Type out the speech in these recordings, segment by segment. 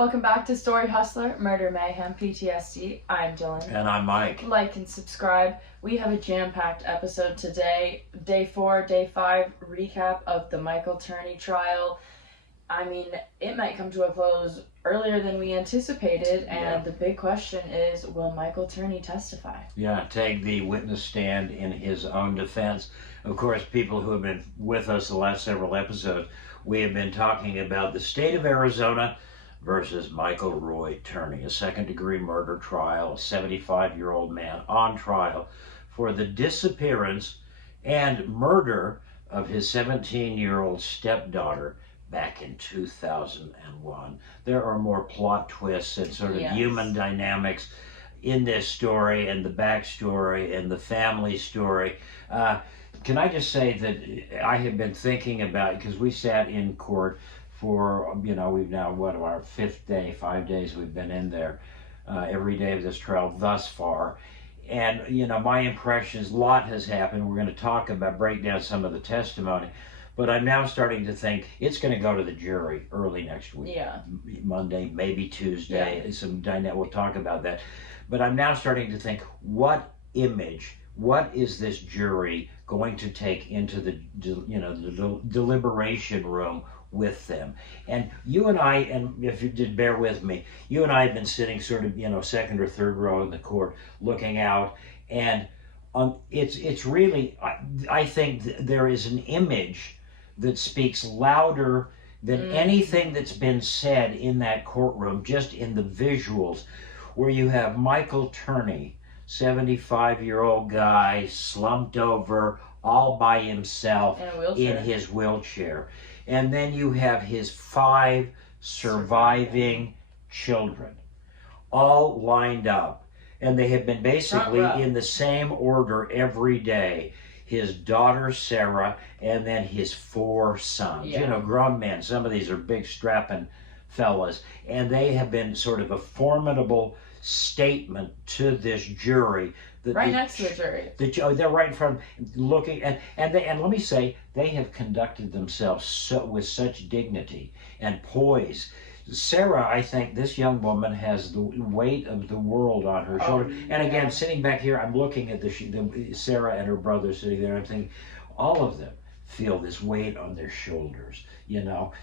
Welcome back to Story Hustler, Murder, Mayhem, PTSD. I'm Dylan. And I'm Mike. Like and subscribe. We have a jam-packed episode today. Day 4, Day 5 recap of the Michael Turney trial. I mean, it might come to a close earlier than we anticipated, and the big question is, will Michael Turney testify? Yeah, take the witness stand in his own defense. Of course, people who have been with us the last several episodes, we have been talking about the state of Arizona versus Michael Roy Turney, a second-degree murder trial, a 75-year-old man on trial for the disappearance and murder of his 17-year-old stepdaughter back in 2001. There are more plot twists and sort of human dynamics in this story and the backstory and the family story. Can I just say that I have been thinking about, because we sat in court for, we've now, our 5th day, 5 days we've been in there, every day of this trial thus far. And, my impressions, a lot has happened. We're going to break down some of the testimony. But I'm now starting to think it's going to go to the jury early next week. Yeah. Monday, maybe Tuesday. Yeah. We'll talk about that. But I'm now starting to think, what is this jury going to take into the deliberation room with them? And you and I, and if you did bear with me, you and I have been sitting sort of, second or third row in the court looking out, and it's really, I think there is an image that speaks louder than anything that's been said in that courtroom, just in the visuals, where you have Michael Turney, 75-year-old guy, slumped over, all by himself in his wheelchair. And then you have his 5 surviving children, all lined up. And they have been basically in the same order every day. His daughter, Sarah, and then his 4 sons. Yeah. Grown men. Some of these are big, strapping fellas. And they have been sort of a formidable statement to this jury. Next to the jury. They're right in front of them, looking, and let me say, they have conducted themselves with such dignity and poise. Sarah, I think this young woman has the weight of the world on her shoulder. And again, sitting back here, I'm looking at Sarah and her brother sitting there. I'm thinking, all of them feel this weight on their shoulders.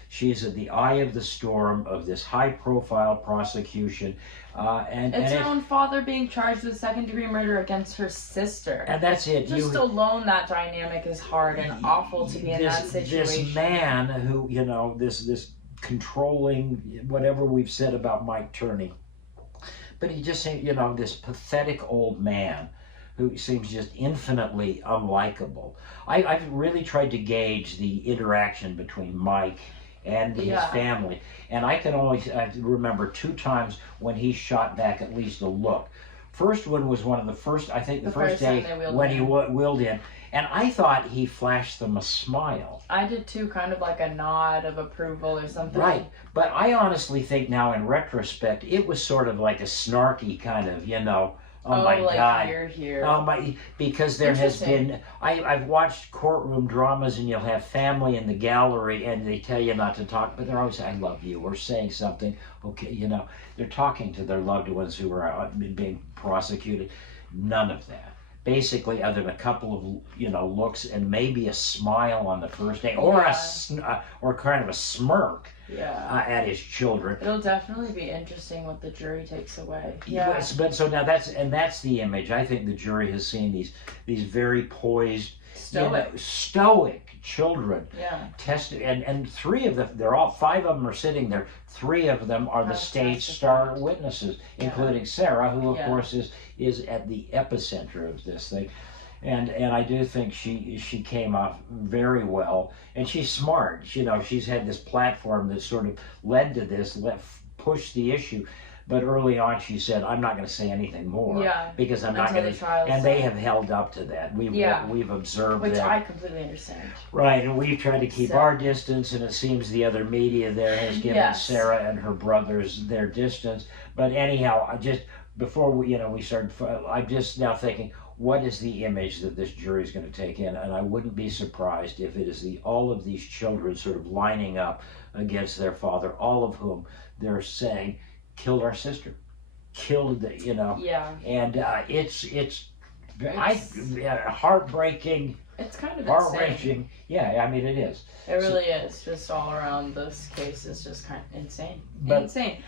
She's at the eye of the storm of this high-profile prosecution. And her own father being charged with second-degree murder against her sister. And that's it. Just alone, that dynamic is hard and awful to be in that situation. This man who, this controlling, whatever we've said about Mike Turney, but he just seems, this pathetic old man who seems just infinitely unlikable. I've really tried to gauge the interaction between Mike and his family, and I can only remember 2 times when he shot back at least a look. First one was one of the first, I think the first day when he wheeled in, and I thought he flashed them a smile. I did too, kind of like a nod of approval or something. Right, but I honestly think now in retrospect, it was sort of like a snarky kind of, oh my God. Here. Oh my, because there has been, I've watched courtroom dramas, and you'll have family in the gallery and they tell you not to talk, but they're always saying, I love you, or saying something. Okay, they're talking to their loved ones who are being prosecuted. None of that. Basically, other than a couple of, looks and maybe a smile on the first day, or or kind of a smirk at his children. It'll definitely be interesting what the jury takes away. Yes, but so now that's the image. I think the jury has seen these very poised, stoic children tested, and 3 of them, 5 of them are sitting there. 3 of them are the state star witnesses, including Sarah, who of course is at the epicenter of this thing. And I do think she came off very well, and she's smart. She's had this platform that sort of led to this, pushed the issue. But early on, she said, "I'm not going to say anything more because I'm not going to." And they have held up to that. We've observed that, which I completely understand. Right, and we've tried to keep our distance, and it seems the other media there has given Sarah and her brothers their distance. But anyhow, before we start, I'm just now thinking, what is the image that this jury is going to take in? And I wouldn't be surprised if it is all of these children sort of lining up against their father, all of whom they're saying killed our sister, killed the, Yeah. And it's heartbreaking. It's kind of heart-wrenching. Yeah, I mean it is. It really is. Just all around this case is just kind of insane. But, insane.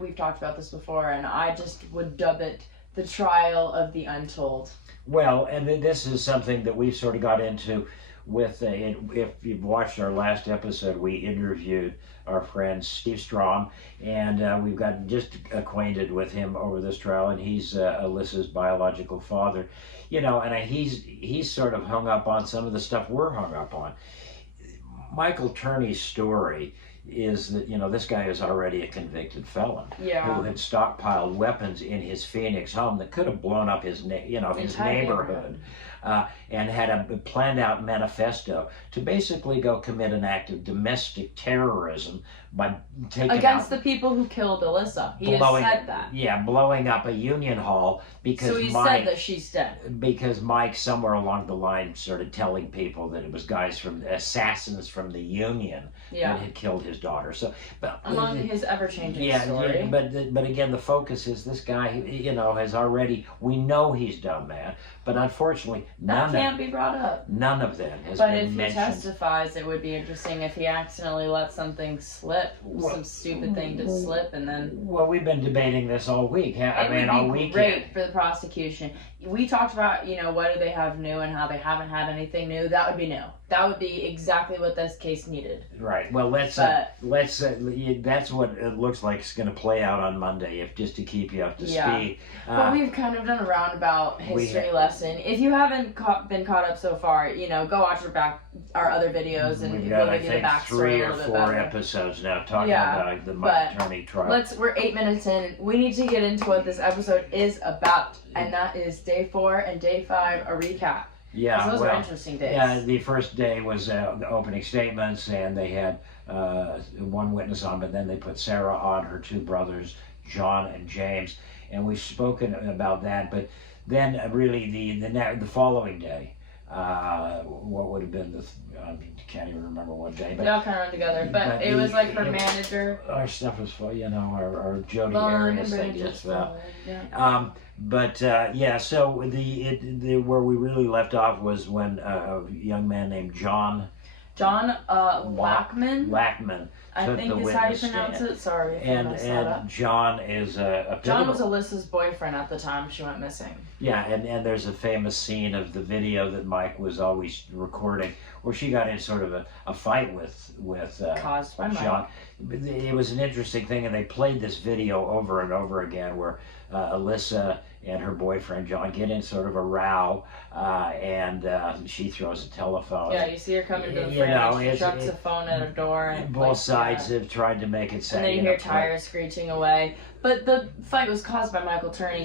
We've talked about this before, and I just would dub it the trial of the untold. Well, and this is something that we sort of got into with, if you've watched our last episode, we interviewed our friend Steve Strom, and we've gotten just acquainted with him over this trial, and he's Alyssa's biological father, and he's sort of hung up on some of the stuff we're hung up on. Michael Turney's story is that, this guy is already a convicted felon who had stockpiled weapons in his Phoenix home that could have blown up his, his neighborhood. And had a planned out manifesto to basically go commit an act of domestic terrorism by taking against the people who killed Alyssa. He has said that. Yeah, blowing up a union hall because so he said that she's dead. Because Mike, somewhere along the line, started telling people that it was assassins from the union that had killed his daughter. So, among his ever-changing story. Yeah, but again, the focus is this guy. Has already. We know he's done that, but unfortunately, that can't be brought up. None of that has been mentioned. But if he testifies, it would be interesting if he accidentally let something slip, some stupid thing to slip, and then. Well, we've been debating this all week. All week. Great for the prosecution. We talked about, what do they have new and how they haven't had anything new. That would be new. That would be exactly what this case needed. Right. Well, that's what it looks like it's going to play out on Monday, just to keep you up to speed. But we've kind of done a roundabout history lesson. If you haven't been caught up so far, go watch our other videos, and we've got, we'll give you the backstory 3 or 4 episodes now talking about the Mike Turney trial. We're 8 minutes in. We need to get into what this episode is about, and that is day 4 and day 5, a recap. Yeah, those are interesting days. Yeah, the first day was the opening statements, and they had one witness on, but then they put Sarah on, her 2 brothers, John and James, and we've spoken about that. But then, really, the following day, what would have been I can't even remember what day. But they all kind of run together. But it was like her manager. Our stuff was full, our Jody Arias thing just fell. So where we really left off was when a young man named John Lackman. I think is how you pronounce it. Sorry if I messed that up. John is John was Alyssa's boyfriend at the time she went missing. Yeah, and there's a famous scene of the video that Mike was always recording where she got in sort of a fight with caused by John. Mike. It was an interesting thing, and they played this video over and over again where Alyssa and her boyfriend John get in sort of a row, and she throws a telephone. Yeah, you see her coming to the frame. She chucks a phone at her door, and both sides have tried to make it sound. And then you hear tires screeching away. But the fight was caused by Michael Turney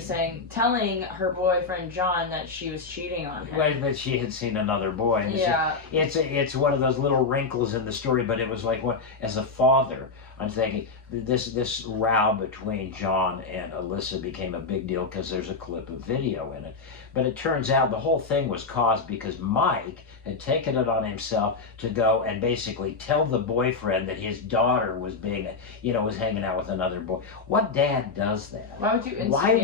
telling her boyfriend John that she was cheating on him. Right, that she had seen another boy. And it's one of those little wrinkles in the story, but it was like, as a father, I'm thinking this row between John and Alyssa became a big deal because there's a clip of video in it. But it turns out the whole thing was caused because Mike had taken it on himself to go and basically tell the boyfriend that his daughter was was hanging out with another boy. What dad does that? Why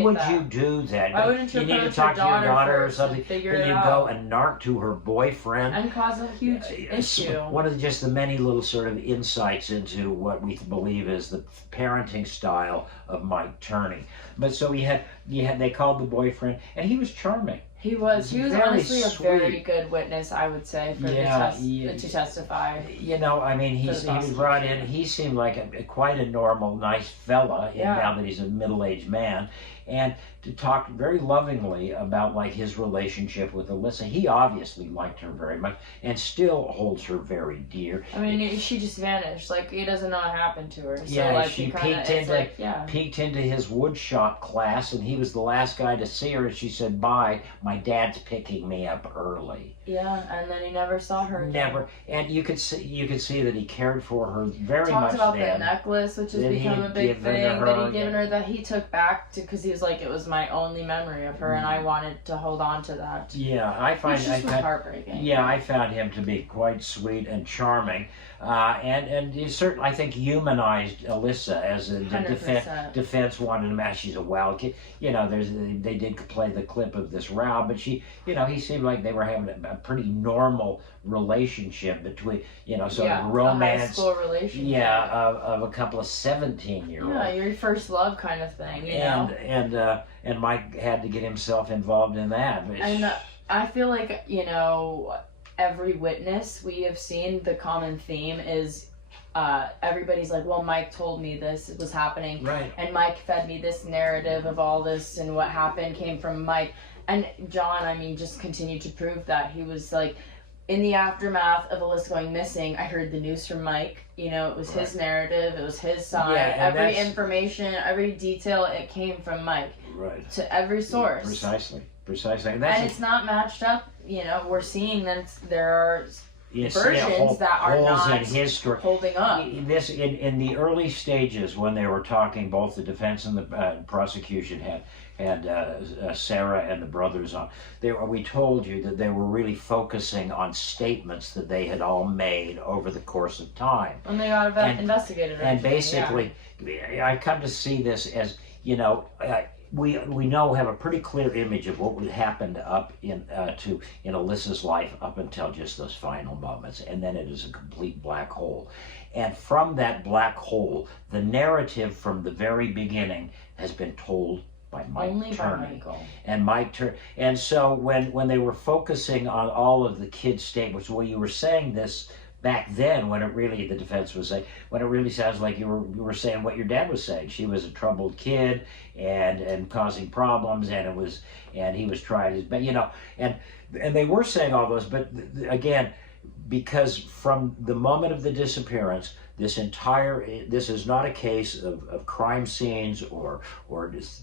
would you you do that? Why wouldn't you need to talk to your daughter or something? Then you go and narc to her boyfriend and cause a huge issue. One of just the many little sort of insights into what we believe is the parenting style of Mike Turney. But so they called the boyfriend, and he was charming. He was honestly a sweet. Very good witness, I would say, to testify. He was brought in. He seemed like quite a normal, nice fella. Now that he's a middle-aged man, and to talk very lovingly about his relationship with Alyssa. He obviously liked her very much, and still holds her very dear. I mean, she just vanished. He doesn't know what happened to her. So, she peeked into his woodshop class, and he was the last guy to see her. And she said, "Bye. My dad's picking me up early." Yeah, and then he never saw her again. Never, and you could see that he cared for her very much. Talked about the necklace, which has become a big thing that he'd given her, that he took back because he was like, it was my only memory of her, and I wanted to hold on to that. Yeah, I find Which just was heartbreaking. Yeah, I found him to be quite sweet and charming, and he certainly, I think, humanized Alyssa as the 100%. defense wanted to match. She's a wild kid. You know, they did play the clip of this row, but he seemed like they were having a pretty normal relationship between, sort of romance, a high school relationship. Yeah, of a couple of 17-year-olds. Yeah, your first love kind of thing, you know. And Mike had to get himself involved in that. And I feel like, every witness we have seen, the common theme is everybody's like, well, Mike told me this was happening. Right. And Mike fed me this narrative of all this, and what happened came from Mike. And John, just continued to prove that. He was like, in the aftermath of Alyssa going missing, I heard the news from Mike. It was his narrative, it was his side. Yeah, every information, every detail, it came from Mike. Right. To every source. Precisely. And it's not matched up. We're seeing that there are versions that are not in history holding up. This in the early stages when they were talking, both the defense and the prosecution had Sarah and the brothers on. We told you that they were really focusing on statements that they had all made over the course of time. And they got investigated. And basically, I've come to see this as, we have a pretty clear image of what would happen up in Alyssa's life up until just those final moments, and then it is a complete black hole. And from that black hole, the narrative from the very beginning has been told by Mike Turney. And Mike Turney. And so when they were focusing on all of the kids' statements, well, you were saying this back then, when the defense was saying, when it really sounds like you were saying what your dad was saying. She was a troubled kid and causing problems, and he was trying his best, and they were saying all those, but again, because from the moment of the disappearance, this is not a case of crime scenes or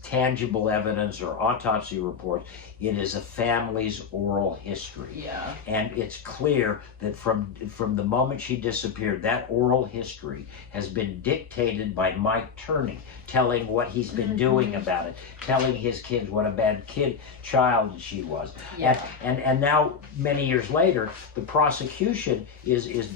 tangible evidence or autopsy reports. It is a family's oral history. Yeah. And it's clear that from the moment she disappeared, that oral history has been dictated by Mike Turney, telling what he's been doing about it, telling his kids what a bad child she was. Yeah. And now, many years later, the prosecution is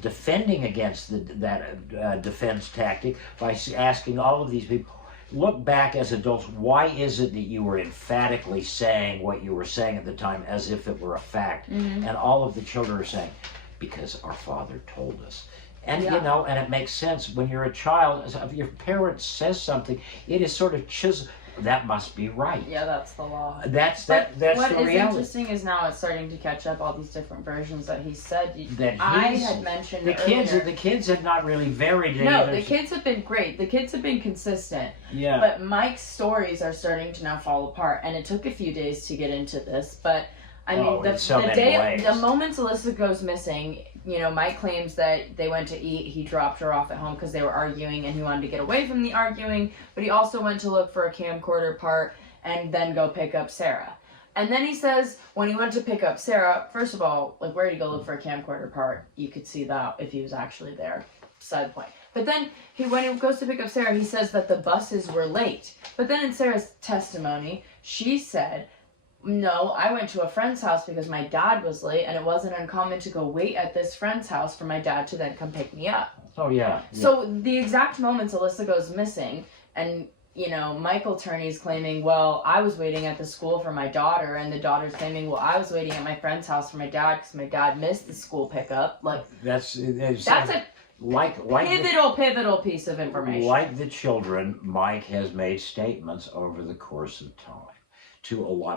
defending against that defense tactic by asking all of these people, look back as adults, why is it that you were emphatically saying what you were saying at the time as if it were a fact? Mm-hmm. And all of the children are saying, because our father told us. And and it makes sense when you're a child. If your parent says something, it is sort of chiseled. That must be right. Yeah, that's the law. That's what the reality. What is interesting is now it's starting to catch up, all these different versions that he said. I had mentioned earlier. The kids have not really varied. No, the kids have been great. The kids have been consistent. Yeah. But Mike's stories are starting to now fall apart, and it took a few days to get into this, but the moment Alyssa goes missing, Mike claims that they went to eat, he dropped her off at home because they were arguing and he wanted to get away from the arguing, but he also went to look for a camcorder part and then go pick up Sarah. And then he says when he went to pick up Sarah, first of all, where did he go look for a camcorder part? You could see that if he was actually there. Beside the point. But then when he goes to pick up Sarah, he says that the buses were late. But then in Sarah's testimony, she said, no, I went to a friend's house because my dad was late, and it wasn't uncommon to go wait at this friend's house for my dad to then come pick me up. Oh, yeah. So the exact moments Alyssa goes missing, and, Michael Turney's claiming, well, I was waiting at the school for my daughter, and the daughter's claiming, well, I was waiting at my friend's house for my dad because my dad missed the school pickup. That's a pivotal piece of information. Like the children, Mike has made statements over the course of time.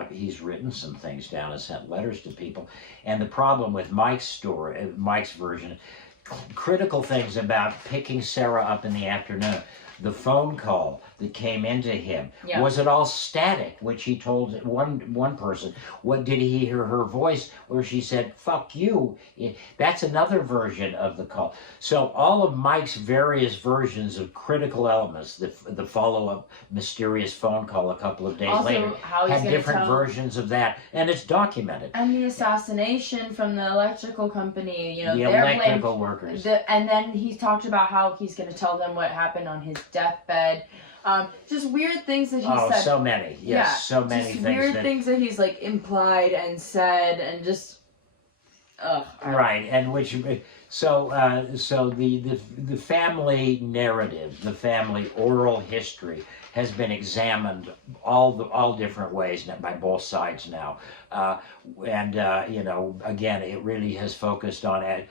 He's written some things down and sent letters to people. And the problem with Mike's version, critical things about picking Sarah up in the afternoon, the phone call that came into him, was it all static, which he told one person? What did he hear her voice where she said, fuck you? That's another version of the call. So all of Mike's various versions of critical elements, the follow-up mysterious phone call a couple of days later, had different versions of that, and it's documented. And the assassination from the electrical company, the electrical workers. And then he talked about how he's going to tell them what happened on his deathbed. Just weird things that he Oh, said. so many. Yes, Yeah, so many just things. weird things that he's like implied and said, and just Right, and which so the family narrative, the family oral history has been examined all different ways by both sides now, and you know, again, it really has focused on it.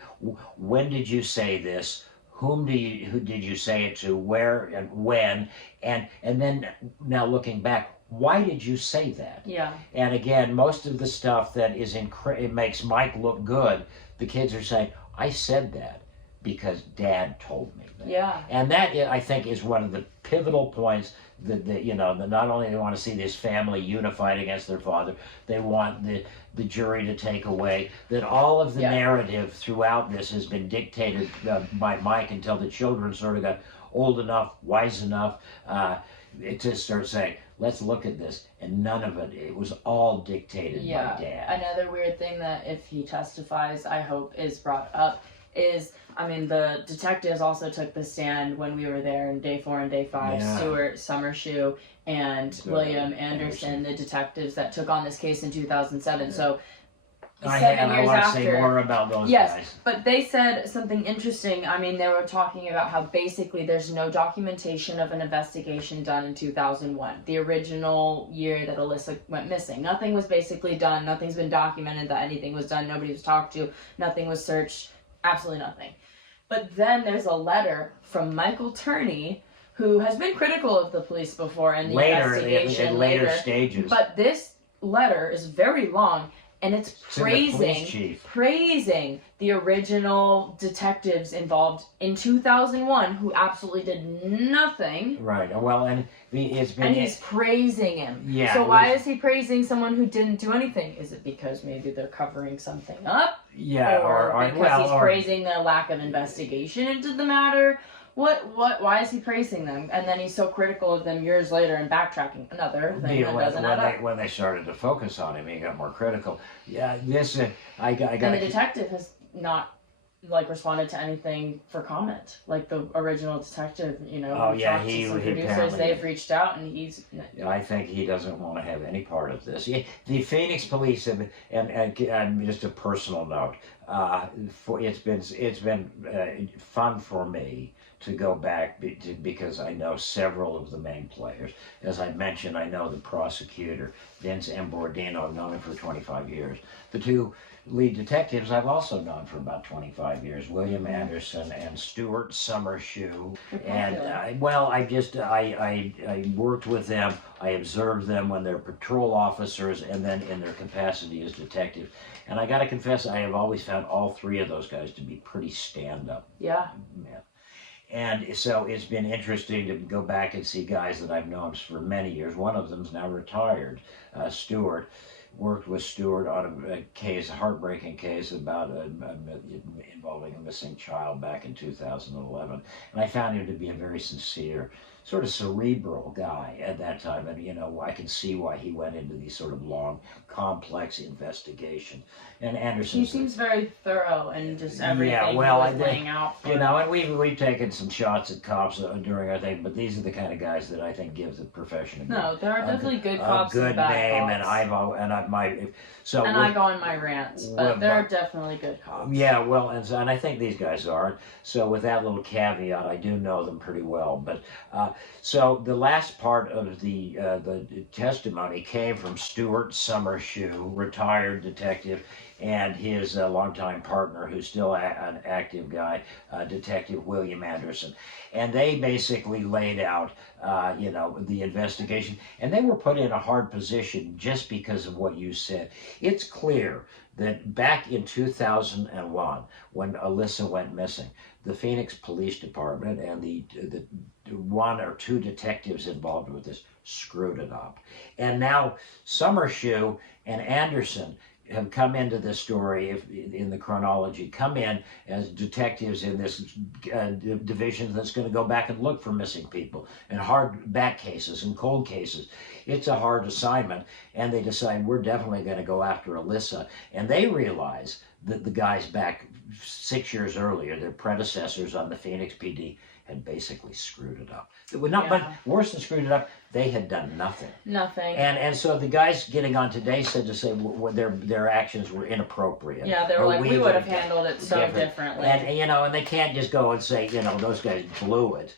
When did you say this? Who did you say it to? Where and when? And then now looking back, why did you say that? Yeah. And again, most of the stuff that it makes Mike look good, the kids are saying, I said that because Dad told me that. Yeah. And that, I think, is one of the pivotal points that you know, that not only they want to see this family unified against their father, they want the jury to take away that all of the narrative throughout this has been dictated by Mike until the children sort of got old enough, wise enough to start saying, let's look at this, and none of it was all dictated by Dad. Another weird thing that if he testifies, I hope is brought up is, I mean, the detectives also took the stand when we were there in day 4 and day 5. Stuart Summershoe and William Anderson, the detectives that took on this case in 2007. So I want to say more about those guys. But they said something interesting. I mean, they were talking about how basically there's no documentation of an investigation done in 2001, the original year that Alyssa went missing. Nothing was basically done. Nothing's been documented that anything was done. Nobody was talked to. Nothing was searched. Absolutely nothing. But then there's a letter from Michael Turney, who has been critical of the police before in the investigation in later stages. But this letter is very long. And it's praising the original detectives involved in 2001 who absolutely did nothing. Right. Well, and he's praising him. Yeah. So why is he praising someone who didn't do anything? Is it because maybe they're covering something up? Yeah. Or because he's praising their lack of investigation into the matter? Why is he praising them? And then he's so critical of them years later and backtracking. Another thing that doesn't add up. When they started to focus on him, he got more critical. Yeah, this, I got. And the detective has not, like, responded to anything for comment. Like, the original detective, you know. Oh, yeah, he producers, they've reached out, and he's... I think he doesn't want to have any part of this. The Phoenix police have, and just a personal note, it's been fun for me to go back because I know several of the main players. As I mentioned, I know the prosecutor, Vince Ambordino. I've known him for 25 years. The two lead detectives I've also known for about 25 years, William Anderson and Stuart Summershoe. And I worked with them. I observed them when they're patrol officers and then in their capacity as detectives. And I got to confess, I have always found all three of those guys to be pretty stand-up. Yeah. Men. And so it's been interesting to go back and see guys that I've known for many years. One of them's now retired, Stuart. Worked with Stuart on a case, a heartbreaking case about involving a missing child back in 2011. And I found him to be a very sincere, sort of cerebral guy at that time. And, you know, I can see why he went into these sort of long, complex investigations. And Anderson... He seems very thorough and just everything he was laying out for. You know, and we've taken some shots at cops during our thing, but these are the kind of guys that I think give the profession a good, there are definitely good cops a good and bad name, cops. and I go on my rants, but there are definitely good cops. Yeah, well, and I think these guys are. So with that little caveat, I do know them pretty well. But so the last part of the testimony came from Stuart Summershoe, retired detective, and his longtime partner, who's still an active guy, Detective William Anderson. And they basically laid out, you know, the investigation. And they were put in a hard position just because of what you said. It's clear that back in 2001, when Alyssa went missing, the Phoenix Police Department and the one or two detectives involved with this screwed it up. And now Summershoe and Anderson have come into this story, in the chronology, come in as detectives in this division that's going to go back and look for missing people and hard back cases and cold cases. It's a hard assignment, and they decide we're definitely going to go after Alyssa. And they realize that the guys back 6 years earlier, their predecessors on the Phoenix PD, had basically screwed it up. It would not, Yeah. but worse than screwed it up, they had done nothing. Nothing. And so the guys getting on today said to say their actions were inappropriate. Yeah, they were like, we would have handled it so differently. And and they can't just go and say, those guys blew it.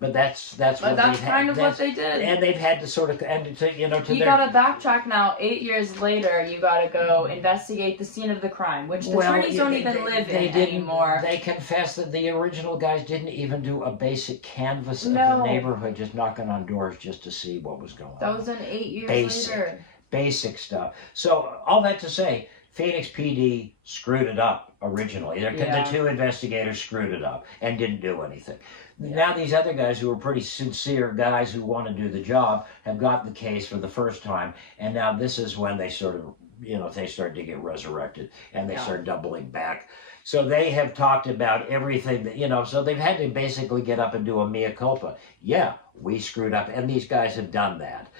But that's what what they did. And they've had to sort of You gotta backtrack now. 8 years later, you gotta go investigate the scene of the crime, which the attorneys don't even live in anymore. They confessed that the original guys didn't even do a basic canvass of the neighborhood, just knocking on doors just to see what was going on. That was 8 years later. Basic stuff. So all that to say, Phoenix PD screwed it up originally. The two investigators screwed it up and didn't do anything. Now these other guys who are pretty sincere guys who want to do the job have got the case for the first time, and now this is when they sort of, they start to get resurrected and they start doubling back. So they have talked about everything that, so they've had to basically get up and do a mea culpa. Yeah, we screwed up, and these guys have done that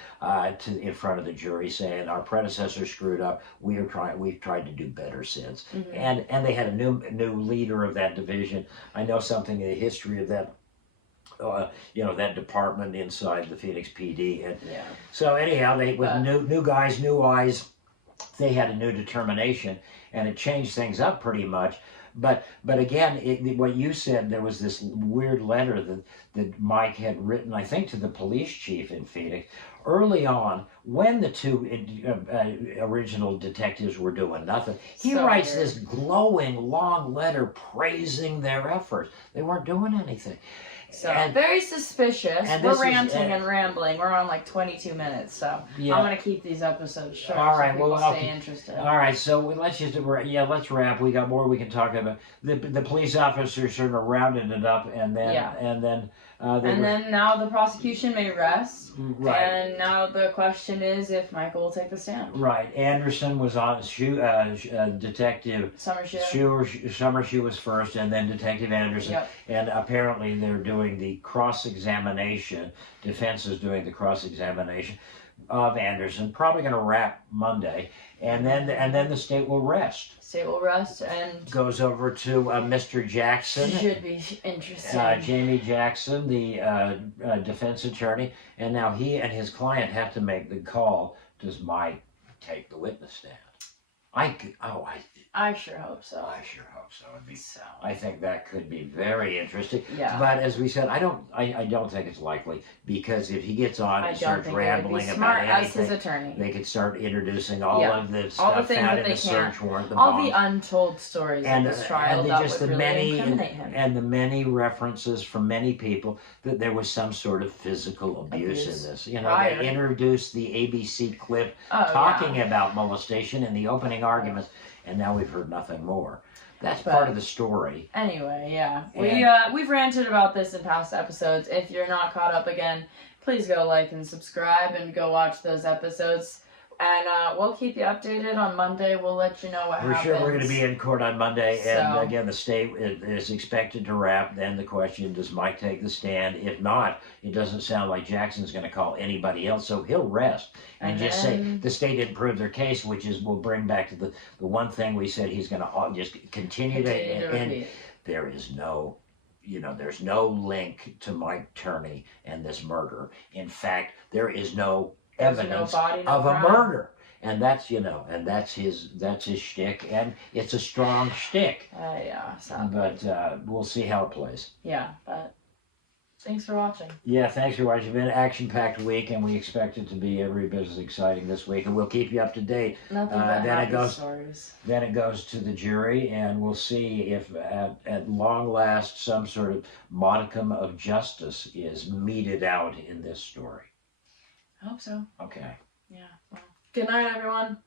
in front of the jury, saying our predecessor screwed up. We've tried to do better since, and they had a new leader of that division. I know something in the history of that. That department inside the Phoenix PD, and so anyhow, they with new guys, new eyes, they had a new determination, and it changed things up pretty much. But again, what you said, there was this weird letter that Mike had written, I think, to the police chief in Phoenix early on, when the two original detectives were doing nothing. He writes this glowing long letter praising their efforts. They weren't doing anything. So very suspicious. We're ranting and rambling. We're on like 22 minutes, so I'm gonna keep these episodes short. All right, so people stay interested. All right, so let's wrap. We got more we can talk about. The police officers sort of rounded it up, and then now the prosecution may rest. Right. And now the question is if Michael will take the stand. Right. Anderson was on Detective Summershoe was first, and then Detective Anderson. Yep. And apparently they're doing the cross-examination. Defense is doing the cross-examination of Anderson. Probably going to wrap Monday, and then the state will rest. State will rest and goes over to Mr. Jackson. Should be interesting. Jamie Jackson, the defense attorney, and now he and his client have to make the call. Does Mike take the witness stand? I sure hope so. I sure hope so. I think that could be very interesting. Yeah. But as we said, I don't think it's likely, because if he gets on and starts rambling about anything, as his attorney, they could start introducing all of the stuff found in the search warrant, all the untold stories of this trial that would really incriminate him. And the many references from many people that there was some sort of physical abuse in this. They introduced the ABC clip talking about molestation in the opening arguments, and now we've heard nothing more. That's part of the story. Anyway, we've ranted about this in past episodes. If you're not caught up again, please go like and subscribe and go watch those episodes. And we'll keep you updated on Monday. We'll let you know what happens. We're sure we're going to be in court on Monday. And again, the state is expected to wrap. Then the question, does Mike take the stand? If not, it doesn't sound like Jackson's going to call anybody else. So he'll rest and just say the state didn't prove their case, which is, we'll bring back to the one thing we said he's going to just continue to and there is no... there's no link to Mike Turney and this murder. In fact, there is no evidence of a murder, and that's that's his shtick, and it's a strong shtick. But we'll see how it plays. But thanks for watching. Thanks for watching. It's been an action-packed week, and we expect it to be every bit as exciting this week, and we'll keep you up to date. Nothing but happy stories. Then it goes to the jury, and we'll see if at long last some sort of modicum of justice is meted out in this story. I hope so. Okay. Well, good night, everyone.